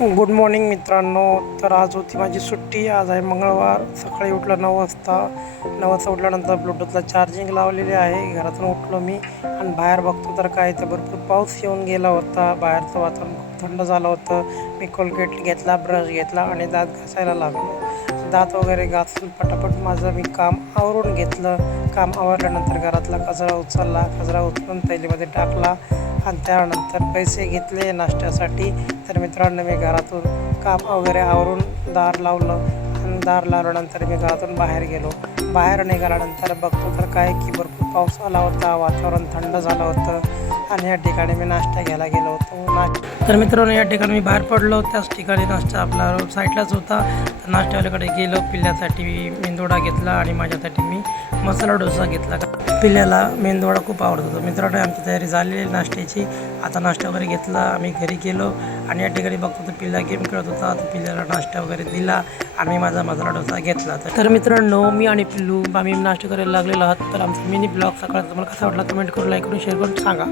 Good morning मित्रांनो. तर आज होती माझी सुट्टी. आज आहे मंगळवार. सकाळी उठलं 9 वाजता उठल्यानंतर ब्लूटूथला चार्जिंग लावलेली आहे. घरातून उठलो मी आणि बाहेर बघतो तर काय ते भरपूर पाऊस येऊन गेला होता. बाहेरचं वातावरण खूप थंड झालं होतं. मी कोलगेट घेतला, ब्रश घेतला आणि दात घासायला लागलो. दात वगैरे घासून पटापट माझं मी काम आवरून घेतलं. काम आवरल्यानंतर घरातला कचरा उचलला. कचरा उचलून थैलीमध्ये टाकला आणि त्यानंतर पैसे घेतले नाश्त्यासाठी. तर मित्रांनो, मी घरातून काम वगैरे आवरून दार लावलं आणि दार लावल्यानंतर मी घरातून बाहेर गेलो. बाहेर निघाल्यानंतर बघतो तर काय की भरपूर पाऊस आला होता. वातावरण थंड झालं होतं आणि या ठिकाणी मी नाश्ता घ्यायला गेलो होतो. तर मित्रांनो, या ठिकाणी मी बाहेर पडलो. त्याच ठिकाणी नाश्ता आपला रोड साईडलाच होता. तर नाश्त्यावाल्याकडे गेलो. पिल्ल्यासाठी मेंदूवडा घेतला आणि माझ्यासाठी मी मसाला डोसा घेतला. पिल्ल्याला मेंदूवडा खूप आवडत होता. मित्रांनो, आमची तयारी झालेली नाश्त्याची. आता नाश्ता वगैरे घेतला. आम्ही घरी गेलो आणि या ठिकाणी बघतो तर पिल्ला गेम खेळत होता. तर पिल्ल्याला नाश्ता वगैरे दिला आणि माझा मसाला डोसा घेतला. तर मित्रांनो, मी आणि पिल्लू आम्ही नाश्ता करायला लागलेलो आहात. तर आमचा मिनी ब्लॉग सकाळचा तुम्हाला कसा वाटला कमेंट करून, लाईक करून, शेअर करून सांगा.